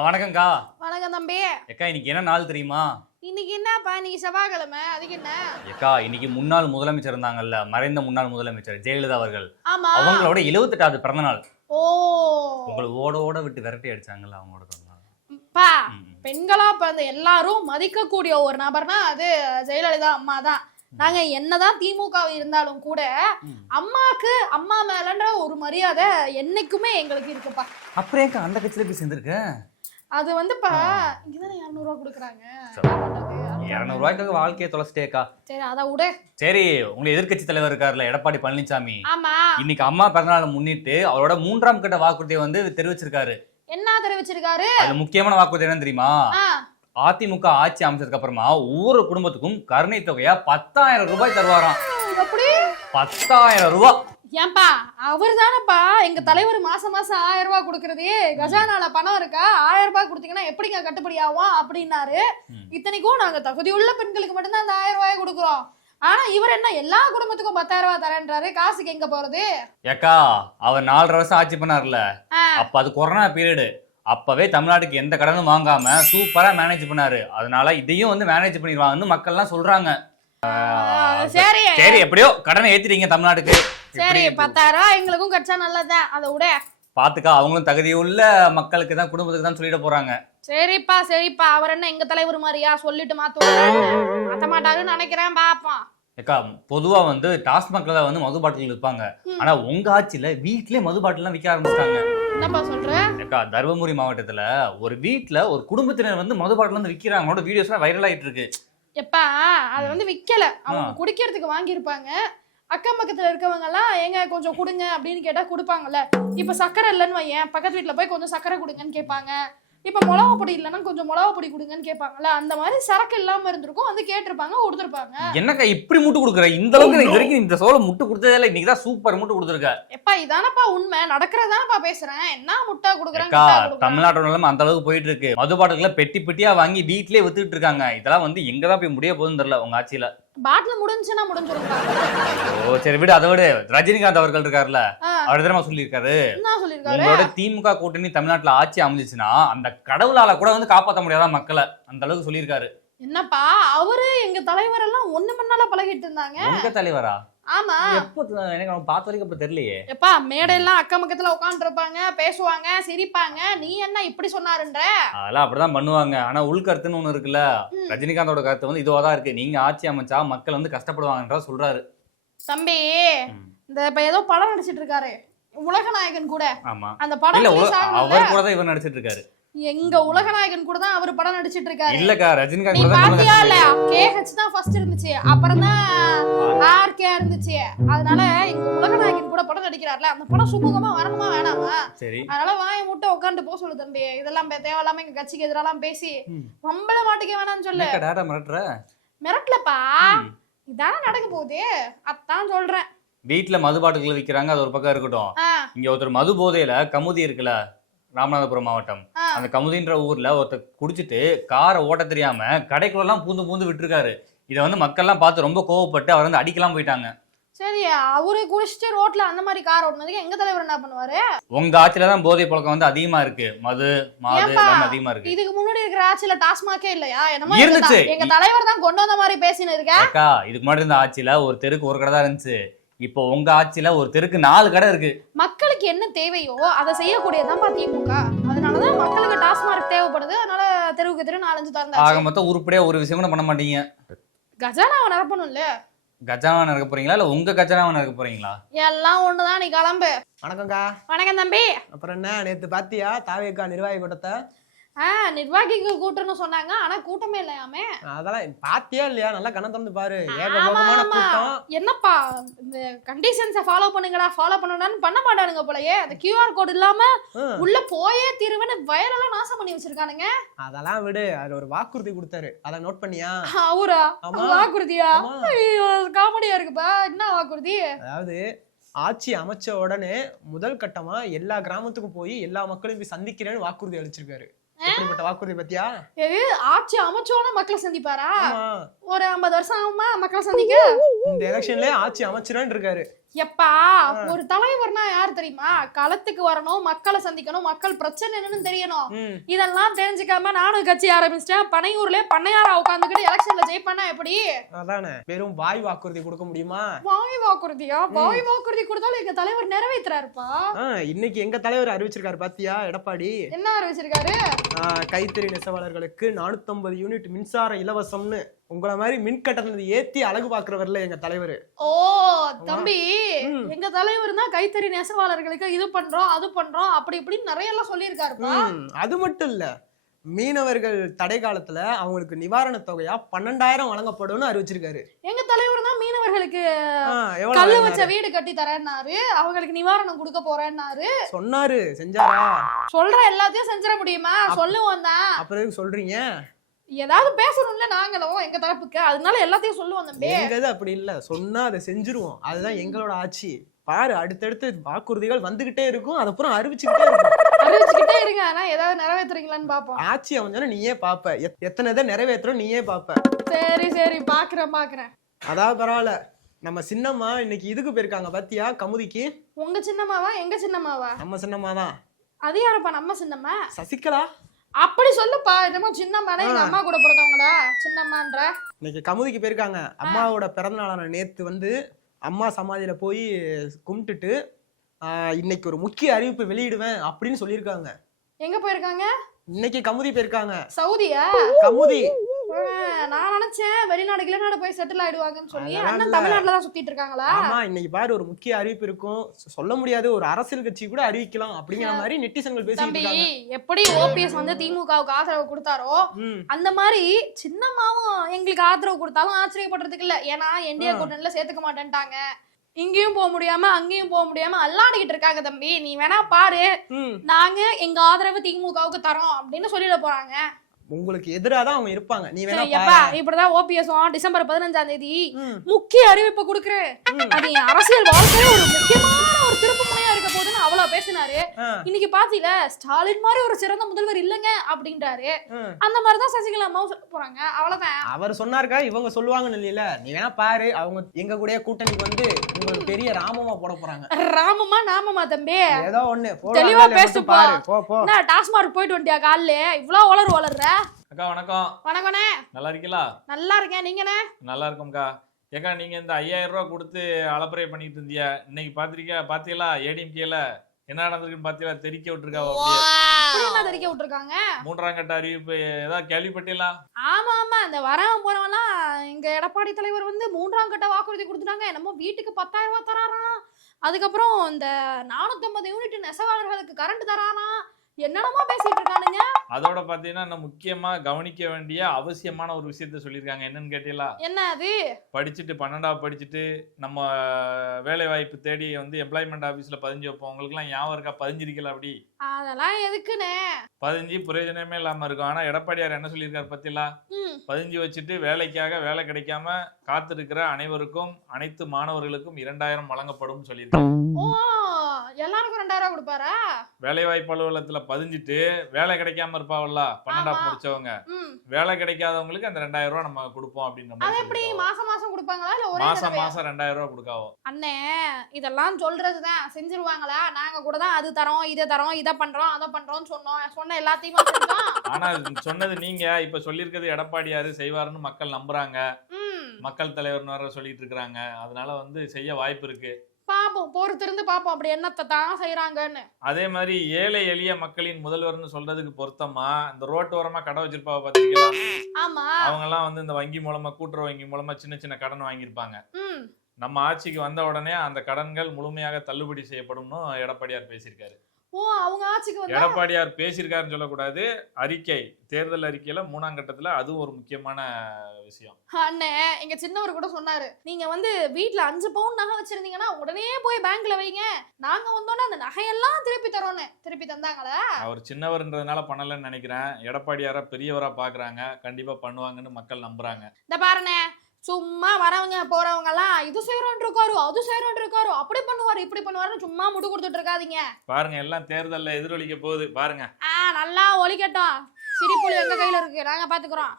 வணக்கம்க்கா. வணக்கம் தம்பி. ஏக்கா இன்னைக்கு என்ன நாள் தெரியுமா? இன்னைக்கு என்னப்பா, நீ செவ்வாய்க்கிழமை, அதுக்கு என்ன? ஏக்கா இன்னைக்கு முன்னாள் முதலமைச்சர் இருந்தாங்கல்ல, மறைந்த முன்னாள் முதலமைச்சர் ஜெயலலிதா அவர்கள், ஆமா. அவங்களோட 78வது பிறந்த நாள். ஓ, உங்களை ஓட விட்டு விரட்டி அடிச்சாங்கல்ல அவங்களோட பிறந்த நாள். பா, பெண்களா பிறந்த எல்லாரும் மதிக்கக்கூடிய ஒரு நபர்னா அது ஜெயலலிதா அம்மா தான். நாங்க என்னதான் திமுக இருந்தாலும் கூட அம்மாக்கு அம்மா மேலன்ற ஒரு மரியாதை என்னைக்குமே எங்களுக்கு இருக்குப்பா. அப்புறம் ஏக்கா அந்த கட்சியில போய் சேர்ந்திருக்க? அது வந்துப்பா, இங்கதானே 200 ரூபா கொடுக்குறாங்க. 200 ரூபாய்க்காக வாழ்க்கையை தொலைச்சிட்டேக்கா. சரி, அதை விடு. சரி, உங்க எதிர்கட்சி தலைவர் இருக்காருல்ல எடப்பாடி பழனிசாமி, ஆமா, இன்னைக்கு அம்மா பிறந்தநாளை முன்னிட்டு அவரோட 3ஆம் கட்ட வாக்குறுதியை வந்து தெரிவிச்சிருக்காரு. என்ன தெரிவிச்சிருக்காரு? அது முக்கியமான வாக்குறுதி என்ன தெரியுமா? அதிமுக ஆட்சி அமைச்சதுக்கு அப்புறமா ஒவ்வொரு குடும்பத்துக்கும் கருணை தொகையா 10,000 ரூபாய் தருவாராம். 10,000 ரூபாய். ஏன்பா, அவர் தானப்பா எங்க தலைவர் மாசம் 1000 ரூபாய் கொடுக்கறது. கஜானால பணம் இருக்கா, 1000 ரூபாய் கொடுத்தீங்கன்னா எப்படிங்க கட்டுப்படி ஆகும் அப்படின்னாரு. இத்தனைக்கும் நாங்க தகுதியுள்ள பெண்களுக்கு மட்டும்தான் அந்த 1000 ரூபாய் கொடுக்குறோம். ஆனா இவர் என்ன எல்லா குடும்பத்துக்கும் 10,000 ரூபாய் தரேன்றாரு. காசுக்கு எங்க போறது? ஏக்கா அவர் 4.5 வருஷம் ஆட்சி பண்ணார்ல, அப்ப அது கொரோனா பீரியடு. அப்பவே தமிழ்நாட்டுக்கு எந்த கடனும் வாங்காம சூப்பரா மேனேஜ் பண்ணாரு. அதனால இதையும் வந்து மேனேஜ் பண்ணிடுவாங்கன்னு மக்கள் எல்லாம் சொல்றாங்க. சரி சரி, எப்படியோ கடனை ஏத்திட்டீங்க தமிழ்நாட்டுக்கு. சரி, 10,000 ரூபாய் எங்களுக்கும் கிடைச்சா நல்லதுதான். அதை விட பாத்துக்கா, அவங்களும் தகுதியுள்ள மக்களுக்கு தான், குடும்பத்துக்கு தான் சொல்லிட போறாங்க. சரிப்பா சரிப்பா, அவர் என்ன எங்க தலைவர் மாதிரியா சொல்லிட்டு மாத்த மாட்டாருன்னு நினைக்கிறேன். பாப்போம். ஏக்கா பொதுவா வந்து டாஸ்மாக்ல வந்து மது பாட்டில் விற்பாங்க. ஆனா உங்க ஆட்சியில வீட்லயே மது பாட்டில் எல்லாம் விற்க ஆரம்பிச்சிட்டாங்க. என்னப்பா சொல்ற? ஏக்கா தர்மபுரி மாவட்டத்துல ஒரு வீட்டுல ஒரு குடும்பத்தினர் வந்து மது பாட்டில் வந்து விற்கிறாங்க. அவங்களோட வீடியோஸ் எல்லாம் வைரல் ஆயிட்டு இருக்கு. எப்பா, அது வந்து விக்கல, அவங்க குடிக்கிறதுக்கு வாங்கியிருப்பாங்க. அக்கம் பக்கத்துல இருக்கவங்க எல்லாம் எங்க கொஞ்சம் கொடுங்க அப்படின்னு கேட்டா கொடுப்பாங்கல்ல. இப்ப சக்கரை இல்லைன்னு வையன், பக்கத்து வீட்டுல போய் கொஞ்சம் சக்கரை கொடுங்கன்னு கேட்பாங்க. இப்ப மிளகா பொடி இல்லைன்னா கொஞ்சம் மிளகா பொடி கொடுங்கன்னு கேட்பாங்கல்ல. அந்த மாதிரி சரக்கு இல்லாம இருந்திருக்கும், வந்து கேட்டிருப்பாங்க, கொடுத்துருப்பாங்க. என்னக்கா இப்படி முட்டு கொடுக்குற? இந்த அளவுக்கு இது வரைக்கும் இந்த சோள முட்டு கொடுத்ததே இல்லை, இன்னைக்கு தான் சூப்பர் முட்டு கொடுத்துருக்க. எப்பா, இதானப்பா உண்மை, நடக்கிறதானப்பா பேசுறேன். என்ன முட்டை கொடுக்குறாங்க? தமிழ்நாட்டோட நிலைமை அந்த அளவுக்கு போயிட்டு இருக்கு. மது பாட்டில்களை பெட்டி பெட்டியா வாங்கி வீட்லயே வித்துட்டு இருக்காங்க. இதெல்லாம் வந்து எங்கதான் போய் முடிய போகுதுன்னு தெரியல உங்க ஆட்சியில. பாட்டில் முடிஞ்சுன்னா முடிஞ்சிரும். ஓ சரி விடு, அதை விடு. ரஜினிகாந்த் அவர்கள் இருக்காருல்ல, அவர் தெரியுமா சொல்லியிருக்காரு, உங்களோட திமுக கூட்டணி தமிழ்நாட்டுல ஆட்சி அமைஞ்சிச்சுன்னா அந்த கடவுளால கூட வந்து காப்பாற்ற முடியாத மக்களை, அந்த அளவுக்கு சொல்லியிருக்காரு. என்னப்பா, அவரு எங்க தலைவர் எல்லாம் ஒண்ணு மண்ணால பழகிட்டு இருந்தாங்க. உங்க தலைவரா? ஆமா. எப்போ? எனக்கு அவன் பார்த்த வரைக்கும் அப்ப தெரியலையே. எப்பா, மேடையெல்லாம் அக்கம் பக்கத்துல உட்காந்து இருப்பாங்க, பேசுவாங்க, சிரிப்பாங்க. நீ என்ன இப்படி சொன்னாருன்ற? அதெல்லாம் அப்படிதான் பண்ணுவாங்க. ஆனா உள்கருத்துன்னு ஒண்ணு இருக்குல்ல, ரஜினிகாந்தோட கருத்து வந்து இதுவாதான் இருக்கு. நீங்க ஆட்சி அமைச்சா மக்கள் வந்து கஷ்டப்படுவாங்கன்றத சொல்றாரு. தம்பி, இந்த இப்ப ஏதோ படம் நடிச்சிட்டு இருக்காரு உலகநாயகன் கூட. ஆமா, அந்த படம் அவர் கூட தான் இவர் நடிச்சிட்டு இருக்காரு. எங்க உலகநாயகன் கூட தான் அவர் படம் நடிச்சிட்டு இருக்காரு. இல்லக்கா, ரஜினிகாந்த் கூட தான். பாத்தியா இல்ல, கேஹெச் தான் ஃபர்ஸ்ட் இருந்துச்சு, அப்புறம் தான் ஆர்கே இருந்துச்சு. அதனால எங்க உலகநாயகன் கூட படம் நடிக்கிறார்ல, அந்த படம் சுமூகமா வரணுமா வேணாமா? சரி, அதனால வாயை முட்டை உட்காந்து போக சொல்லு தம்பி. இதெல்லாம் தேவையில்லாம எங்க கட்சிக்கு எதிரெல்லாம் பேசி நம்மள மாட்டிக்க வேணாம்னு சொல்லு. மிரட்டலப்பா, இதானே நடக்க போகுது, அதான் சொல்றேன். வீட்டுல மது பாட்டில்கள் விற்கிறாங்க, அது ஒரு பக்கம் இருக்கட்டும். இங்க ஒருத்தர் மது போதையில கமுதி இருக்குல்ல, ராமநாதபுரம் மாவட்டம், அந்த கமுதின்ற ஊர்ல ஒருத்தர் குடிச்சிட்டு காரை ஓட்ட தெரியாம கடைக்குள்ள எல்லாம் பூந்து விட்டுருக்காரு. இதை வந்து மக்கள் எல்லாம் பார்த்து ரொம்ப கோவப்பட்டு அவர் வந்து அடிக்கலாம் போயிட்டாங்க. சரி, அவரு குடிச்சிட்டு ரோட்ல அந்த மாதிரி கார் ஓட்டுனதுக்கு எங்க தலைவர் என்ன பண்ணுவாரு? உங்க ஆட்சியில தான் போதை பழக்கம் வந்து அதிகமா இருக்கு. மாது எல்லாம் அதிகமா இருக்கு. இதுக்கு முன்னாடி இருக்கிற ஆட்சியில டாஸ்மாகே இல்லையா? என்னமோ இருந்துச்சு. எங்க தலைவர் தான் கொண்டு வந்த மாதிரி பேசினு இருக்க. அக்கா, இதுக்கு முன்னாடி இருந்த ஆட்சியில ஒரு தெருக்கு ஒரு கடை தான் இருந்துச்சு. இப்போ உங்க ஆட்சியில ஒரு தெருக்கு 4 கடை இருக்கு. மக்களுக்கு என்ன தேவையோ அதை செய்யக்கூடியதான் திமுக. அதனாலதான் மக்களுக்கு டாஸ்மார்க் தேவைப்படுது. அதனால தெருவுக்கு தெரு 4-5 திறந்தாச்சு. ஆக மொத்தம் உருப்படியா ஒரு விஷயம் கூட பண்ண மாட்டீங்க. கஜானாவை நிரப்பணும்ல. கஜானாவை நிரப்ப போறீங்களா இல்ல உங்க கஜானாவை நிரப்ப போறீங்களா? எல்லாம் ஒண்ணுதான், நீ கிளம்பு. வணக்கம்க்கா. வணக்கம் தம்பி. அப்புறம் என்ன, நேத்து பாத்தியா தாவேக்கா நிர்வாகி கூட்டத்தை? நிர்வாகிகள் கூட்டம்னு சொன்னாங்க, ஆனா கூட்டமே இல்லையாமே. அதெல்லாம் பாத்தியா இல்லையா? நல்லா கண்ண திறந்து பாரு, ஏகபோகமான கூட்டம். என்னப்பா, இந்த கண்டிஷன்ஸை ஃபாலோ பண்ணுங்கடா, ஃபாலோ பண்ணணும்னு பண்ண மாட்டானுங்க போலயே. அந்த QR கோட் இல்லாம உள்ள போயே தீருவன்னு வயலெல்லாம் நாசம் பண்ணி வச்சிருக்கானுங்க. அதெல்லாம் விடு, அது ஒரு வாக்குறுதி கொடுத்தாரு, அதை நோட் பண்ணியா? அவரா? வாக்குறுதியா? காமெடியா இருக்குப்பா. என்ன வாக்குறுதி? அதாவது ஆட்சி அமைச்ச உடனே முதல் கட்டமா எல்லா கிராமத்துக்கும் போய் எல்லா மக்களையும் போய் சந்திக்கிறேன்னு வாக்குறுதி அளிச்சிருக்காரு. எப்படிப்பட்ட வாக்குறுதி பத்தியா? ஆட்சி அமைச்சோட மக்களை சந்திப்பாரா? ஒரு 50 வருஷம் ஆகுமா மக்களை சந்திக்க? இந்த எலெக்ஷன்ல ஆட்சி அமைச்சரன்னு இருக்காரு. எப்பா ஒரு தலைவர்னா யார் தெரியுமா? களத்துக்கு வரணும், மக்களை சந்திக்கணும், மக்கள் பிரச்சனை என்னன்னு தெரியணும். இதெல்லாம் தெரிஞ்சுக்காம நானும் கட்சி ஆரம்பிச்சிட்டேன். பனையூர்ல பண்ணையாரா உட்காந்துக்கிட்டு எலெக்ஷன்ல ஜெயிப்பேனா எப்படி? அதானே, வெறும் வாய் வாக்குறுதி கொடுக்க முடியுமா? வாய் வாக்குறுதியா? வாய் வாக்குறுதி கொடுத்தாலும் எங்க தலைவர் நிறைவேற்றுறாருப்பா. இன்னைக்கு எங்க தலைவர் அறிவிச்சிருக்காரு பாத்தியா எடப்பாடி? என்ன அறிவிச்சிருக்காரு? கைத்தறி நெசவாளர்களுக்கு 450 யூனிட் மின்சாரம் இலவசம்னு. உங்களை மாதிரி மின் கட்டணத்தை ஏத்தி அழகு பாக்குறவர்ல எங்க தலைவர். ஓ தம்பி, எங்க தலைவர் தான் கைத்தறி நெசவாளர்களுக்கு இது பண்றோம் அது பண்றோம் அப்படி இப்படின்னு நிறைய எல்லாம் சொல்லியிருக்காருப்பா. அது மட்டும் இல்ல, மீனவர்கள் தடை காலத்துல அவங்களுக்கு நிவாரண தொகையா 12,000 வழங்கப்படும்னு அறிவிச்சிருக்காரு. எங்க தலைவர் தான் மீனவர்களுக்கு கல்லு வச்ச வீடு கட்டி தரேன்னாரு, அவங்களுக்கு நிவாரணம் கொடுக்க போறேன்னாரு சொன்னாரு. செஞ்சாரா? சொல்ற எல்லாத்தையும் செஞ்சிட முடியுமா? சொல்லுவோம் தான். அப்புறம் எதுக்கு சொல்றீங்க? ஏதாவது பேசணும்ல நாங்களும் எங்க தரப்புக்கு, அதனால எல்லாத்தையும் சொல்லுவோம் தம்பி. எங்கது அப்படி இல்ல, சொன்னா அதை செஞ்சிருவோம். அதுதான் எங்களோட ஆட்சி. பாரு, அடுத்தடுத்து வாக்குறுதிகள் வந்துகிட்டே இருக்கும், அதுக்கப்புறம் அறிவிச்சுக்கிட்டே இருங்க. ஆனா ஏதாவது நிறைவேற்றுறீங்களான்னு பாப்போம். ஆட்சி அமைஞ்சாலும் நீயே பாப்ப, எத்தனை இதை நிறைவேற்றுறோம் நீயே பாப்ப. சரி பாக்குறேன். அதாவது பரவாயில்ல, நம்ம சின்னம்மா இன்னைக்கு இதுக்கு போயிருக்காங்க பாத்தியா, கமுதிக்கு. உங்க சின்னம்மாவா? எங்க சின்னம்மாவா? நம்ம சின்னம்மா தான். அது யாரப்பா நம்ம சின்னம்மா? சசிகலா. அப்படி சொல்லுப்பா. என்னமோ சின்னம்மானா எங்க அம்மா கூட பிறந்தவங்களா சின்னம்மான்ற? இன்னைக்கு கமுதிக்கு போயிருக்காங்க. அம்மாவோட பிறந்த நாளான நேத்து வந்து அம்மா சமாதியில போய் கும்பிட்டுட்டு இன்னைக்கு ஒரு முக்கிய அறிவிப்பு வெளியிடுவேன் அப்படின்னு சொல்லியிருக்காங்க. எங்க போயிருக்காங்க? இன்னைக்கு கமுதி போயிருக்காங்க. சவுதியா? கமுதி. நான் நினைச்சேன் வெளிநாடு போய் செட்டில் ஆயிடுவாங்கன்னு சொல்லி. அண்ணன் தமிழ்நாட்டுல தான் சுத்திட்டு இருக்காங்களா? ஆமா, இன்னைக்கு பாரு ஒரு முக்கிய அறிவிப்பு இருக்கும். சொல்ல முடியாது, ஒரு அரசியல் கட்சி கூட அறிவிக்கலாம் அப்படிங்கிற மாதிரி நெட்டிசன்கள் பேசிட்டு இருக்காங்க. எப்படி ஓபிஎஸ் வந்து திமுகவுக்கு ஆதரவு கொடுத்தாரோ அந்த மாதிரி சின்னம்மாவும் எங்களுக்கு ஆதரவு கொடுத்தாலும் ஆச்சரியப்படுறதுக்கு இல்ல. ஏன்னா என்டிஏ கூட்டணில சேர்த்துக்க மாட்டேன்ட்டாங்க. இங்கேயும் போக முடியாம அங்கேயும் போக முடியாம அல்லாடிக்கிட்டு இருக்காங்க தம்பி. நீ வேணா பாரு, நாங்க எங்க ஆதரவு திமுகவுக்கு தரோம் அப்படின்னு சொல்லிட போறாங்க. உங்களுக்கு எதிராதான் அவங்க இருப்பாங்க. நீ வேணா பாரு. இப்படிதான் ஓபிஎஸ் டிசம்பர் 15ஆம் தேதி முக்கிய அறிவிப்பு கொடுக்குறேன், அது அரசியல் வாழ்க்கையில ஒரு முக்கியமான ஒரு திருப்பு முனையா இருக்க போதுன்னு அவ்வளவு பேசினாரு. இன்னைக்கு பாத்தீல, ஸ்டாலின் மாதிரி ஒரு சிறந்த முதல்வர் இல்லங்க அப்படின்றாரு. அந்த மாதிரிதான் சசிகலா அம்மாவும் சொல்ல போறாங்க. அவ்வளவுதான். அவர் சொன்னாருக்கா, இவங்க சொல்லுவாங்கன்னு இல்ல. நீ வேணா பாரு, அவங்க எங்க கூட கூட்டணிக்கு வந்து உங்களுக்கு பெரிய ராமமா போட போறாங்க. ராமமா நாமமா தம்பி? ஏதோ ஒண்ணு தெளிவா பேசு. என்ன டாஸ்மார்க் போயிட்டு வண்டியா காலைல? இவ்வளவு வளர்ற. அக்கா வணக்கம். வணக்கண்ணே. நல்லா இருக்கீங்களா? நல்லா இருக்கேன். நீங்கண்ணே? நல்லா இருக்கோம்க்கா. ஏக்கா, நீங்க இந்த 5000 ரூபா கொடுத்து அலப்பறை பண்ணிட்டு இருந்தியா, இன்னைக்கு பாத்தீங்களா? ஏடிஎம்கேல என்ன நடந்திருக்குன்னு பாத்தீங்களா? தெரிக்க விட்டுருக்காங்க. 3ஆம் கட்ட அறிவிப்பு ஏதாவது கேள்விப்பட்டீங்களா? ஆமா இந்த வரவன் போறவெல்லாம் எங்க எடப்பாடி தலைவர் வந்து 3ஆம் கட்ட வாக்குறுதி கொடுத்துட்டாங்க. என்னமோ வீட்டுக்கு 10,000 ரூபாய் தராராம். அதுக்கப்புறம் இந்த 450 யூனிட் நெசவாளர்களுக்கு கரண்ட் தராராம். என்னென்னமோ பேசிட்டு இருக்கானுங்க. அதோட பாத்தீங்கன்னா முக்கியமா கவனிக்க வேண்டிய அவசியமான ஒரு விஷயத்த சொல்லியிருக்காங்க. என்னன்னு கேட்டீங்களா? என்ன அது? படிச்சுட்டு 12ஆவது படிச்சுட்டு நம்ம வேலை வாய்ப்பு தேடி வந்து எம்ப்ளாய்மெண்ட் ஆபீஸ்ல பதிஞ்சு வைப்போம். உங்களுக்கு எல்லாம் ஞாபகம் இருக்கா? பதிஞ்சிருக்கல? அப்படி அதெல்லாம் எதுக்குன்னு பதிஞ்சு பிரயோஜனமே இல்லாம இருக்கும். ஆனா எடப்பாடியார் என்ன சொல்லியிருக்காரு பத்திலா? பதிஞ்சு வச்சுட்டு வேலை கிடைக்காம காத்திருக்கிற அனைவருக்கும், அனைத்து மாணவர்களுக்கும் 2000 வழங்கப்படும் சொல்லியிருக்காங்க. எல்லாருக்கும் 2000 கொடுப்பாரா? வேலை வாய்ப்பு அலுவலகத்துல பதிஞ்சிட்டு வேலை கிடைக்காம இருப்பாவல்ல 12ஆவது முடிச்சவங்க, வேலை கிடைக்காதவங்களுக்கு அந்த 2000 ரூபாய் நம்ம கொடுப்போம் அப்படின்ற மாதிரி. அது எப்படி மாசம் கொடுப்பாங்களா இல்ல ஒரே மாசம் 2000 ரூபாய் கொடுக்காவோ? அண்ணே, இதெல்லாம் சொல்றதுதான், செஞ்சிருவாங்களா? நாங்க கூட தான் அது தரோம் இதை தரோம் இதை பண்றோம் அதை பண்றோம்னு சொன்ன எல்லாத்தையும் ஆனா சொன்னது நீங்க, இப்ப சொல்லியிருக்கிறது எடப்பாடியாரு செய்வாருன்னு மக்கள் நம்புறாங்க. மக்கள் தலைவர்னு வர சொல்லிட்டு இருக்காங்க. அதனால வந்து செய்ய வாய்ப்பு இருக்கு. பாப்போம், பொறுத்திருந்து பாப்போம் அப்படி என்னத்தை தான் செய்யறாங்கன்னு. அதே மாதிரி ஏழை எளிய மக்களின் முதல்வர்னு சொல்றதுக்கு பொருத்தமா இந்த ரோட்டு ஓரமா கடை வச்சிருப்பா பாத்தீங்களா? ஆமா, அவங்க எல்லாம் வந்து இந்த வங்கி மூலமா, கூட்டுறவு வங்கி மூலமா சின்ன சின்ன கடன் வாங்கியிருப்பாங்க. நம்ம ஆட்சிக்கு வந்த உடனே அந்த கடன்கள் முழுமையாக தள்ளுபடி செய்யப்படும்னு எடப்பாடியார் பேசியிருக்காரு. அவங்க ஆட்சிக்கு வந்து எடப்பாடியார் பேசியிருக்காருன்னு சொல்லக்கூடாது, அறிக்கை, தேர்தல் அறிக்கையில 3ஆம் கட்டத்துல அதுவும் ஒரு முக்கியமான விஷயம். அண்ணே, எங்க சின்னவர் கூட சொன்னாரு, நீங்க வந்து வீட்டுல 5 பவுன் நகை வச்சிருந்தீங்கன்னா உடனே போய் பேங்க்ல வைங்க, நாங்க வந்தோட அந்த நகையெல்லாம் திருப்பி தரோன்னு. திருப்பி தந்தாங்களா? அவர் சின்னவர்ன்றதுனால பண்ணலன்னு நினைக்கிறேன். எடப்பாடியாரா பெரியவரா பாக்குறாங்க, கண்டிப்பா பண்ணுவாங்கன்னு மக்கள் நம்புறாங்க. இந்த பாருண்ணே, சும்மா வரவங்க போறவங்க எல்லாம் இது செய்யறோம் இருக்காரு, அது செய்யறோம் இருக்காரு, அப்படி பண்ணுவாரு இப்படி பண்ணுவாருன்னு சும்மா முட்டு கொடுத்துட்டு இருக்காதீங்க. பாருங்க, எல்லாம் தேர்தல்ல எதிரொலிக்க போகுது பாருங்க. நல்லா ஒலிக்கட்டும். சிரிப்புலி எங்க கையில இருக்கு, நாங்க பாத்துக்கிறோம்.